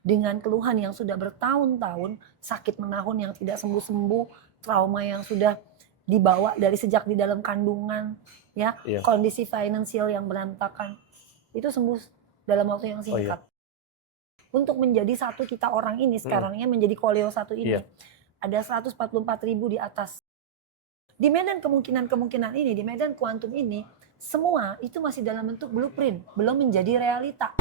dengan keluhan yang sudah bertahun-tahun, sakit menahun yang tidak sembuh-sembuh, trauma yang sudah dibawa dari sejak di dalam kandungan, ya, Iya. kondisi finansial yang berantakan, itu sembuh dalam waktu yang Oh iya. singkat. Untuk menjadi satu kita orang ini Mhm. sekarang ya, menjadi Koleo satu ini, Iya. ada 144.000 di atas. Di medan kemungkinan-kemungkinan ini, di medan kuantum ini, semua itu masih dalam bentuk blueprint, belum menjadi realita.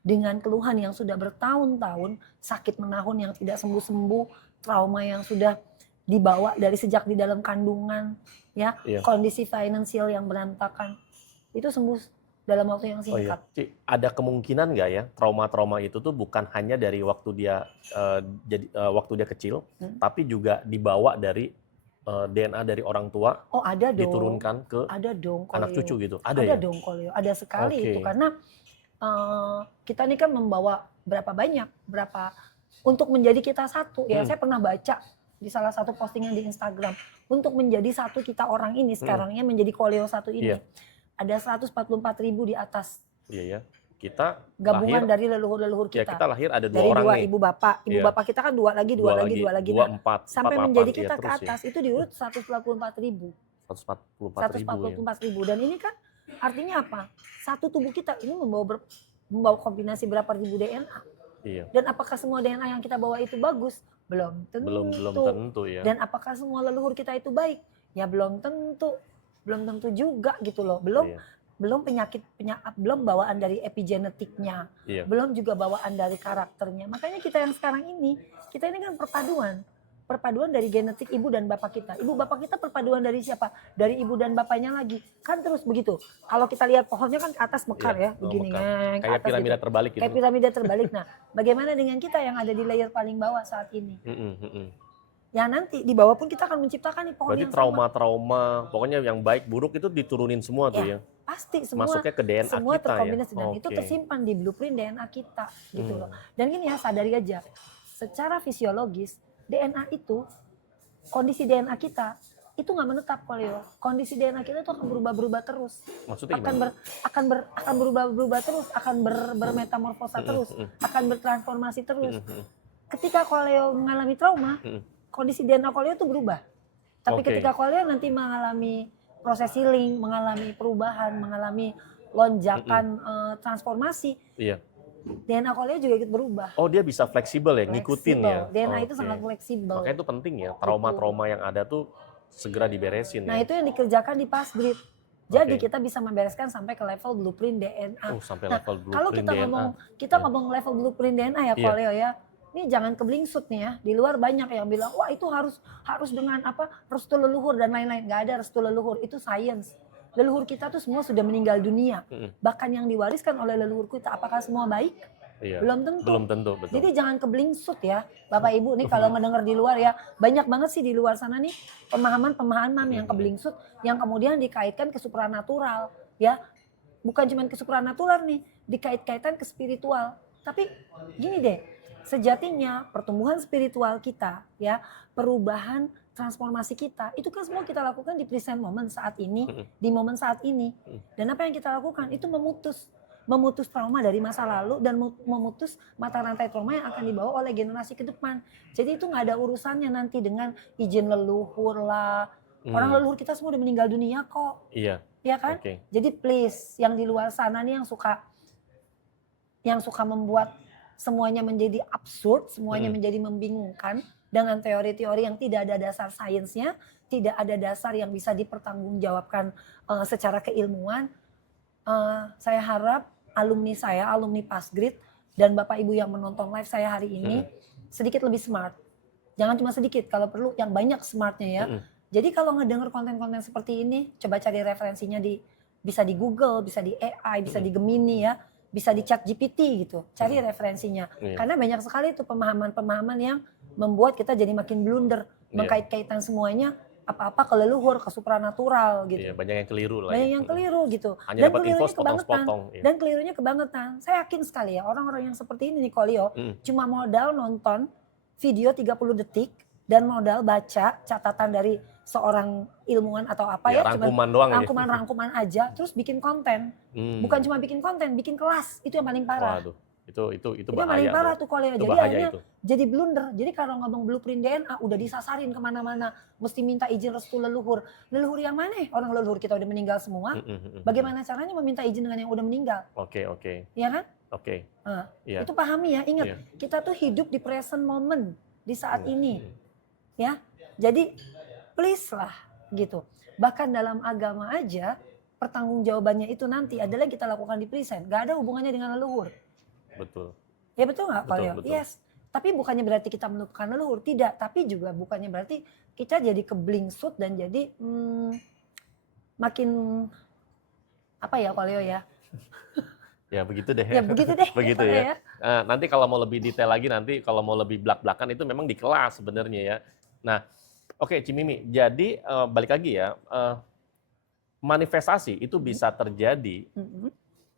Dengan keluhan yang sudah bertahun-tahun, sakit menahun yang tidak sembuh-sembuh, trauma yang sudah dibawa dari sejak di dalam kandungan, ya, Iya. kondisi finansial yang berantakan, itu sembuh dalam waktu yang Oh iya. singkat. Ci, ada kemungkinan nggak ya trauma-trauma itu tuh bukan hanya dari waktu dia waktu dia kecil, tapi juga dibawa dari DNA dari orang tua Oh diturunkan ke ada dong anak Koleo, cucu gitu. Ada ada ya? dong Koleo, ada sekali itu Oke. karena kita ini kan membawa berapa untuk menjadi kita satu ya. Mhm. Saya pernah baca di salah satu postingan di Instagram, untuk menjadi satu kita orang ini Mhm. sekarang ya, menjadi Koleo satu ini, Iya. ada 144.000 di atas. Iya ya. Kita Gabungan lahir, dari leluhur-leluhur ya kita. kita lahir ada dua Dari orang 2 nih. ibu bapak. Ibu Iya. bapak kita kan 2 lagi, 2 Dua lagi, lagi, 2 lagi. dua Nah, empat, empat sampai menjadi delapan, iya kita ke terus ya. atas itu diurut 144.000. 144.000 ya. 144.000 dan ini kan artinya apa? Satu tubuh kita ini membawa kombinasi berapa ribu DNA. Iya. Dan apakah semua DNA yang kita bawa itu bagus? Belum Belum tentu. tentu ya. Dan apakah semua leluhur kita itu baik? Ya belum tentu. Belum tentu juga gitu loh. Belum Iya. belum penyakit, belum bawaan dari epigenetiknya, Iya. belum juga bawaan dari karakternya. Makanya kita yang sekarang ini, kita ini kan perpaduan dari genetik ibu dan bapak kita. Ibu bapak kita perpaduan dari siapa? Dari ibu dan bapaknya lagi. Kan terus begitu. Kalau kita lihat pohonnya kan ke atas mekar Iya. ya, Oh, begini mekar. ngeng, ke Kayak atas piramida gitu. terbalik gitu. Kayak piramida terbalik. Nah, bagaimana dengan kita yang ada di layer paling bawah saat ini? Mhm, mhm. Ya nanti di bawah pun kita akan menciptakan nih pohon Berarti yang sama. trauma-trauma, pokoknya yang baik buruk itu diturunin semua tuh Ya, ya. pasti Masuknya ke DNA semua kita ya. terkombinasi dan itu Oke. tersimpan di blueprint DNA kita gitu loh. Hmm. Dan gini ya, sadari aja. Secara fisiologis, DNA itu, kondisi DNA kita itu nggak menetap Koleo. Kondisi DNA kita itu akan berubah-berubah terus. Maksudnya Akan gimana? akan berubah-berubah terus, akan bermetamorfosa Mhm, terus, mhm. akan bertransformasi terus. Mhm, mhm. Ketika Koleo mengalami trauma, Mhm. kondisi DNA Koleo itu berubah. Tapi Oke. ketika Koleo nanti mengalami proses healing, mengalami perubahan, mengalami Mhm. lonjakan transformasi, Iya. DNA Koleo juga ikut berubah. Oh, dia bisa fleksibel ya, ngikutin Fleksibel, ya. DNA itu Oke. sangat fleksibel. Makanya itu penting ya, Betul. trauma-trauma yang ada tuh segera diberesin Nah ya. itu yang dikerjakan di Passgrid. Jadi Oke. kita bisa membereskan sampai ke level blueprint DNA. Oh, sampai Nah level kalau blueprint kita DNA. Ya. ngomong level blueprint DNA ya Iya. Koleo ya, ini jangan keblingsut nih ya. Di luar banyak yang bilang, wah itu harus dengan apa restu leluhur dan lain-lain. Gak ada restu leluhur, itu science. Leluhur kita tuh semua sudah meninggal dunia. Mhm. Bahkan yang diwariskan oleh leluhur kita, apakah semua baik? Iya. Belum tentu. Belum tentu, betul. Jadi jangan keblingsut ya, Bapak Ibu nih kalau ngedenger di luar ya, banyak banget sih di luar sana nih pemahaman-pemahaman yang keblingsut yang kemudian dikaitkan ke supranatural ya. Bukan cuma ke supranatural nih, dikait-kaitan ke spiritual. Tapi gini deh, sejatinya pertumbuhan spiritual kita ya, perubahan transformasi kita, itu kan semua kita lakukan di present moment saat ini, Mhm. di momen saat ini. Mhm. Dan apa yang kita lakukan itu memutus trauma dari masa lalu dan memutus mata rantai trauma yang akan dibawa oleh generasi ke depan. Jadi itu nggak ada urusannya nanti dengan izin leluhur lah. Orang leluhur kita semua udah meninggal dunia kok. Iya. Ya kan? Oke. Jadi please yang di luar sana nih yang suka membuat semuanya menjadi absurd, semuanya menjadi membingungkan dengan teori-teori yang tidak ada dasar sainsnya, tidak ada dasar yang bisa dipertanggungjawabkan secara keilmuan. Saya harap alumni Passgrid dan Bapak Ibu yang menonton live saya hari ini sedikit lebih smart. Jangan cuma sedikit, kalau perlu yang banyak smartnya ya. Mhm. Jadi kalau ngedenger konten-konten seperti ini, coba cari referensinya bisa di Google, bisa di AI, bisa di Gemini ya, bisa di ChatGPT gitu. Cari referensinya. Iya. Karena banyak sekali itu pemahaman-pemahaman yang membuat kita jadi makin blunder, Iya. mengkait-kaitan semuanya apa-apa ke leluhur, ke supranatural gitu. Iya, banyak yang keliru lah Banyak ya. yang keliru gitu. Hanya Dan dapat info kelirunya kebangetan. sepotong-sepotong. Iya. Dan kelirunya kebangetan. Saya yakin sekali ya orang-orang yang seperti ini nih Kolio, cuma modal nonton video 30 detik dan modal baca catatan dari seorang ilmuwan atau apa Ya, ya, cuman rangkuman doang ya. rangkuman aja, terus bikin konten. Bukan cuma bikin konten, bikin kelas, itu yang paling parah. Waduh, itu Itu yang paling bahaya. parah tuh Koleo. Itu Jadi bahaya akhirnya itu. jadi blunder. Jadi kalau ngomong blueprint DNA udah disasarin kemana-mana, mesti minta izin restu leluhur. Leluhur yang mana? Orang leluhur kita udah meninggal semua. Bagaimana caranya meminta izin dengan yang udah meninggal? Oke. Iya kan? Oke. Nah, Iya. itu pahami ya, ingat Iya. kita tuh hidup di present moment di saat ini. Ya. Jadi please lah gitu. Bahkan dalam agama aja pertanggungjawabannya itu nanti adalah kita lakukan di present. Gak ada hubungannya dengan leluhur. Betul. Ya betul nggak Pak Leo? Betul. Yes. Tapi bukannya berarti kita melupakan leluhur, tidak. Tapi juga bukannya berarti kita jadi keblingsut dan jadi makin apa ya Pak Leo ya? Ya begitu deh. Ya begitu deh. Begitu ya. Nanti kalau mau lebih detail lagi, nanti kalau mau lebih belak-belakan itu memang di kelas sebenarnya ya. Nah, oke Cimimi, jadi balik lagi ya, manifestasi itu bisa terjadi,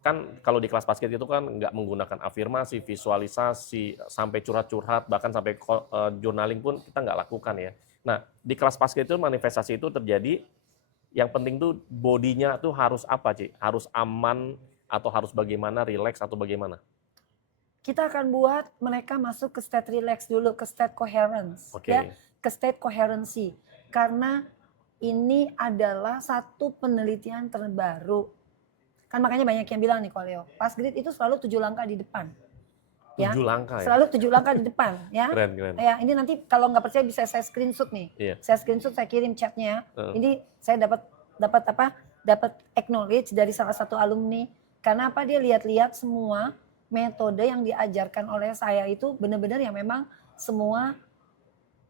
kan kalau di kelas basket itu kan nggak menggunakan afirmasi, visualisasi, sampai curhat-curhat, bahkan sampai journaling pun kita nggak lakukan ya. Nah, di kelas basket itu manifestasi itu terjadi, yang penting tuh bodinya tuh harus apa Ci? Harus aman, atau harus bagaimana, relax atau bagaimana? Kita akan buat mereka masuk ke state relax dulu, ke state coherence, ya, ke state coherency. Karena ini adalah satu penelitian terbaru. Kan makanya banyak yang bilang nih Koleo, Fast Grid itu selalu 7 langkah di depan. Ya, 7 langkah ya? Selalu 7 langkah di depan. Ya. Keren. Ya, ini nanti kalau nggak percaya bisa saya screenshot nih. Iya. Saya screenshot, saya kirim chatnya. Ini saya dapat acknowledge dari salah satu alumni. Karena apa, dia lihat-lihat semua metode yang diajarkan oleh saya itu benar-benar yang memang semua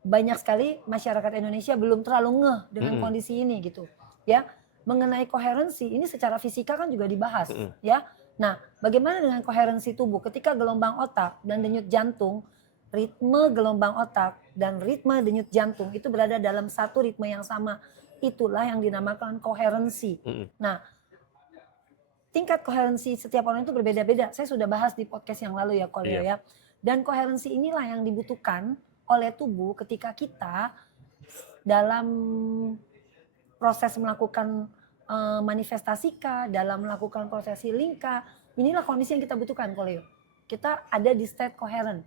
banyak sekali masyarakat Indonesia belum terlalu ngeh dengan kondisi ini gitu. Ya, mengenai koherensi ini secara fisika kan juga dibahas, ya. Nah, bagaimana dengan koherensi tubuh ketika gelombang otak dan denyut jantung, ritme gelombang otak dan ritme denyut jantung itu berada dalam satu ritme yang sama. Itulah yang dinamakan koherensi. Nah, tingkat koherensi setiap orang itu berbeda-beda. Saya sudah bahas di podcast yang lalu ya, Koleo ya. Dan koherensi inilah yang dibutuhkan oleh tubuh ketika kita dalam proses melakukan manifestasika, dalam melakukan proses healing, inilah kondisi yang kita butuhkan, Koleo. Kita ada di state coherent,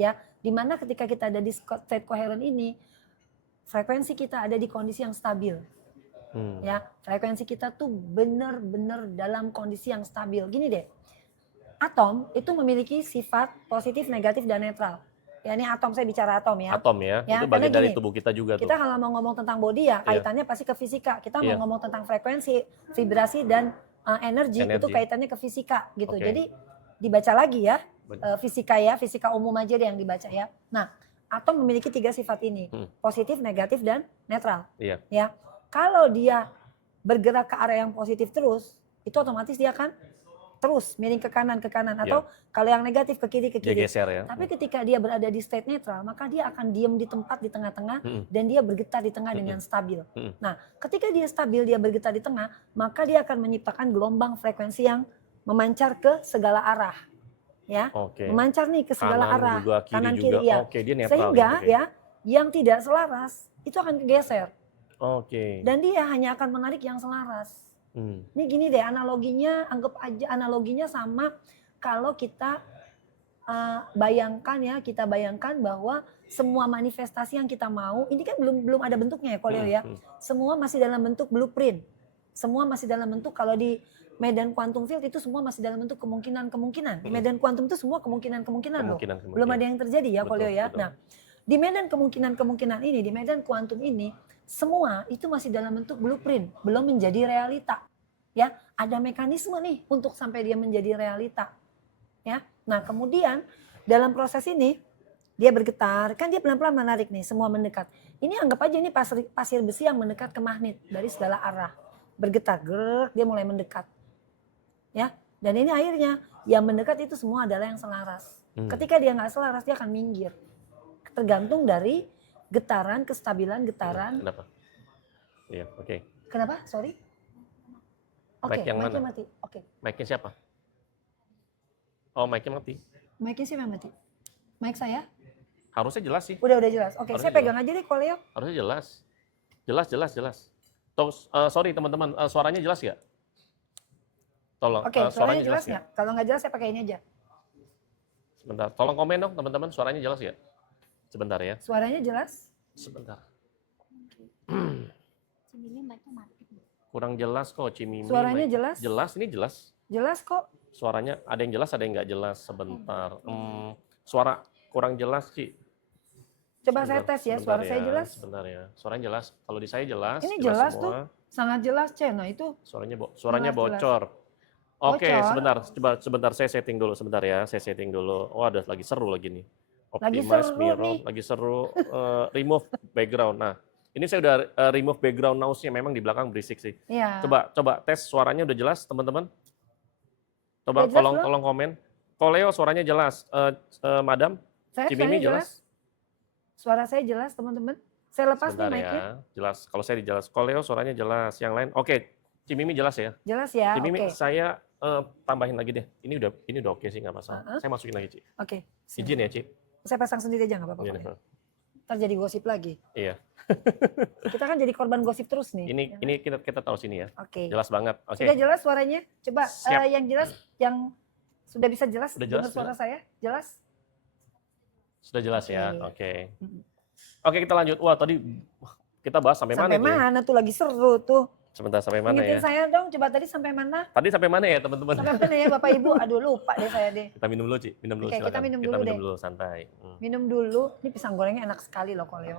ya. Dimana ketika kita ada di state coherent ini, frekuensi kita ada di kondisi yang stabil. Ya, frekuensi kita tuh benar-benar dalam kondisi yang stabil. Gini deh, atom itu memiliki sifat positif, negatif, dan netral. Ya, ini atom, saya bicara atom ya. Atom ya, itu bagian dari tubuh kita juga tuh. Kita kalau mau ngomong tentang body ya kaitannya pasti ke fisika. Kita mau ngomong tentang frekuensi, vibrasi, dan energi itu kaitannya ke fisika gitu. Jadi dibaca lagi ya, fisika umum aja deh yang dibaca ya. Nah, atom memiliki 3 sifat ini, positif, negatif, dan netral. Ya. Kalau dia bergerak ke arah yang positif terus, itu otomatis dia akan terus miring ke kanan atau kalau yang negatif ke kiri. Dia geser ya. Tapi ketika dia berada di state netral, maka dia akan diam di tempat di tengah-tengah dan dia bergetar di tengah dengan stabil. Nah, ketika dia stabil, dia bergetar di tengah, maka dia akan menciptakan gelombang frekuensi yang memancar ke segala arah. Ya. Memancar nih ke segala arah, kanan kiri ya. Sehingga ya yang tidak selaras itu akan kegeser. Dan dia hanya akan menarik yang selaras. Ini gini deh analoginya, anggap aja analoginya sama kalau kita kita bayangkan bahwa semua manifestasi yang kita mau, ini kan belum ada bentuknya ya Koleo ya. Semua masih dalam bentuk blueprint. Semua masih dalam bentuk, kalau di medan quantum field itu semua masih dalam bentuk kemungkinan-kemungkinan. Di medan quantum itu semua kemungkinan-kemungkinan loh. Belum ada yang terjadi ya Koleo ya. Nah, di medan kemungkinan-kemungkinan ini, di medan kuantum ini, semua itu masih dalam bentuk blueprint, belum menjadi realita. Ya, ada mekanisme nih untuk sampai dia menjadi realita. Ya. Nah, kemudian dalam proses ini dia bergetar, kan dia pelan-pelan menarik nih, semua mendekat. Ini anggap aja ini pasir besi yang mendekat ke magnet dari segala arah. Bergetar, dia mulai mendekat. Ya. Dan ini akhirnya yang mendekat itu semua adalah yang selaras. Ketika dia nggak selaras, dia akan minggir. Tergantung dari getaran, kestabilan getaran. Kenapa? Iya, oke. Kenapa? Sorry. Oke, mic-nya mati. Oke. Mic-nya siapa? Oh, mic-nya mati. Mic-nya siapa yang mati? Mic saya? Harusnya jelas sih. Udah jelas. Oke, saya pegang aja deh Koleo. Harusnya jelas. Jelas. Sorry teman-teman, suaranya jelas nggak? Tolong, Oke, suaranya jelas nggak? Kalau nggak jelas saya pakai ini aja. Sebentar, tolong komen dong teman-teman, suaranya jelas nggak? Sebentar ya. Suaranya jelas? Sebentar. Cimimi mic-nya mati. Kurang jelas kok Cimimi. Suaranya jelas? Jelas, ini jelas. Jelas kok. Suaranya ada yang jelas, ada yang nggak jelas. Sebentar. Suara kurang jelas, Ci. Coba saya tes ya, suara saya jelas? Sebentar ya. Suaranya jelas. Kalau di saya jelas. Ini jelas semua. tuh. Sangat jelas, Cen. Nah itu. Suaranya Jelas. bocor. Oke, Bocor. sebentar saya setting dulu sebentar ya. Saya setting dulu. Oh, ada lagi seru lagi nih. Lagi Optimize seru mirror, nih. lagi seru. Remove background. Nah, ini saya udah remove background noise-nya. Memang di belakang berisik sih. Iya. Coba tes suaranya udah jelas, teman-teman. Coba Udah jelas tolong komen. Koleo suaranya jelas. Madam, Saya Cimimi suaranya jelas. Suara saya jelas, teman-teman. Saya lepas Sebentar nih mic-nya. ya. Jelas. Kalau saya jelas. Koleo suaranya jelas. Yang lain, oke. Cimimi jelas ya. Jelas ya, Cimimi, oke. saya tambahin lagi deh. Ini udah oke sih, nggak masalah. Saya masukin lagi, Ci. Oke. Izin ya, Ci. Saya pasang sendiri aja nggak apa-apa. Izin. Pak. Ntar jadi gosip lagi. Iya. Kita kan jadi korban gosip terus nih. Ini kita taruh sini ya. Oke. Jelas banget. Oke. Sudah jelas suaranya? Coba Siap. yang jelas, yang sudah bisa jelas, Udah jelas, dengar suara saya? Jelas? Sudah jelas ya. Oke. Oke. Mm. Oke, kita lanjut. Wah, tadi kita bahas sampai mana Sampai tuh? mana tuh lagi seru tuh. Sebentar, sampai mana Ingetin ya? saya dong, coba tadi sampai mana? Tadi sampai mana ya, teman-teman? Sampai mana ya Bapak Ibu? Aduh lupa deh saya deh. Kita minum dulu, Ci. Minum dulu, Oke, kita silakan. minum Kita dulu minum deh. dulu, santai. Minum dulu. Ini pisang gorengnya enak sekali loh Koleo.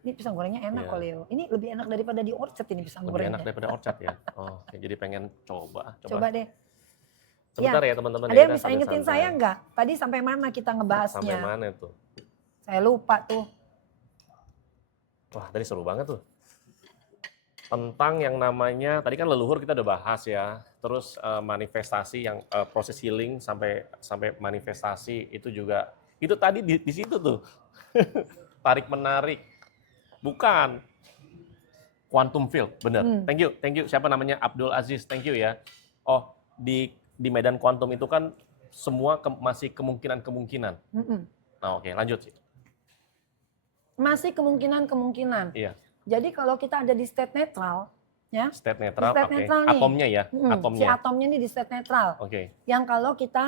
Ini pisang gorengnya enak Iya. Koleo. Ini lebih enak daripada di Orchard ini pisang Lebih gorengnya. enak daripada Orchard ya. Oh, oke. Jadi pengen coba. Coba deh. Sebentar ya, teman-teman. Ada ya, yang kita bisa sambil ingetin santai. saya nggak? Tadi sampai mana kita Sampai ngebahasnya? mana tuh? Saya lupa tuh. Wah, tadi seru banget tuh. Tentang yang namanya, tadi kan leluhur kita udah bahas ya. Terus manifestasi yang proses healing sampai manifestasi itu juga. Itu tadi di situ tuh. Tarik menarik. Bukan. Quantum field, bener. Thank you. Siapa namanya? Abdul Aziz, thank you ya. Oh, di medan kuantum itu kan semua masih kemungkinan-kemungkinan. Nah, oke, lanjut sih. Masih kemungkinan-kemungkinan. Iya. Jadi kalau kita ada di state netral, ya. State netral, State oke. netral nih. Atomnya ya, Si atomnya. atomnya nih di state netral. Oke. Yang kalau kita